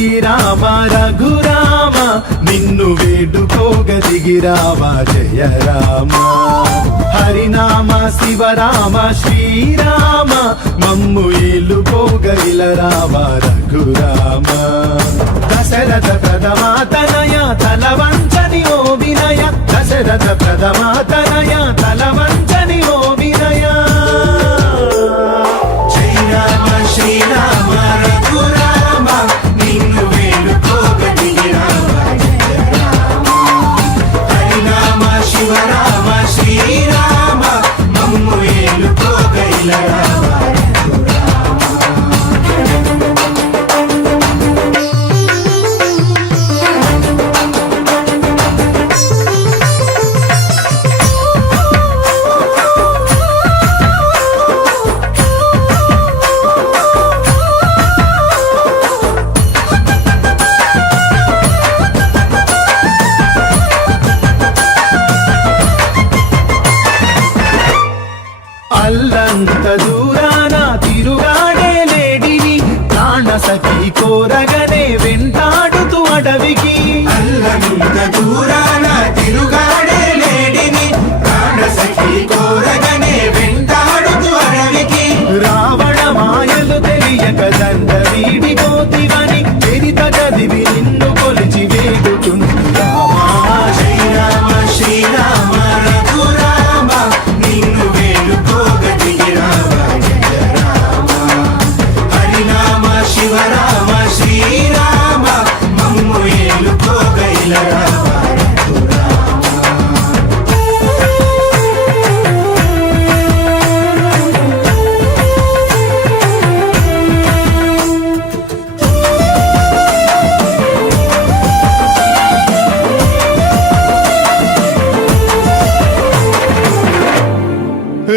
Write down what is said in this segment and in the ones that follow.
శ్రీరామ రఘురామ నిన్ను వేడుకోగ దిగిరావా జయ రామ హరినామ శివరామ శ్రీరామ మమ్ము ఏలుకోగ ఇలరావా రఘురామ దశరథ ప్రథమాతనయ తలవంచని ఓ వినయ దశరథ ప్రథమాతనయ తలవంచని ఓ వినయ శ్రీరామ రఘురామ నిన్ను వేడుకోగ దిగిరావా జయ రామ హరినామ శివరామ శ్రీరామ మమ్ము ఏలుకోగ ఇలరావా అల్లంత దూరాన తిరుగాడే లేడిని ప్రాణ సఖి కోరగనే వెంటాడుతూ అడవికి అల్లంత దూరాన తిరుగాడే లేడిని ప్రాణ సఖి కోరగనే వెంటాడుతూ అడవికి రావణ మాయలు తెలియక దండ వీడిపోతివని చరిత చదివి నిన్ను కొలిచి వేడుచుంటామా శ్రీరామ శ్రీరామ రఘురామ నిన్ను వేడుకోగ దిగిరావా జయ రామ హరినామ శివరామ శ్రీరామ మమ్ము ఏలుకోగ ఇలరావా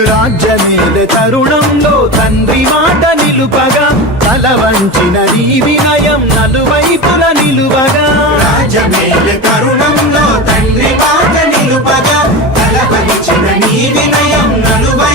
రాజ్యమేల తరుణంలో తండ్రి మాట నిలుపగా తల వంచిన నీ వినయం నలువైపుల నిలువగా రాజమేల తరుణంలో తండ్రి మాట నిలుపగా తల వంచిన నీ వినయం నలువైపుల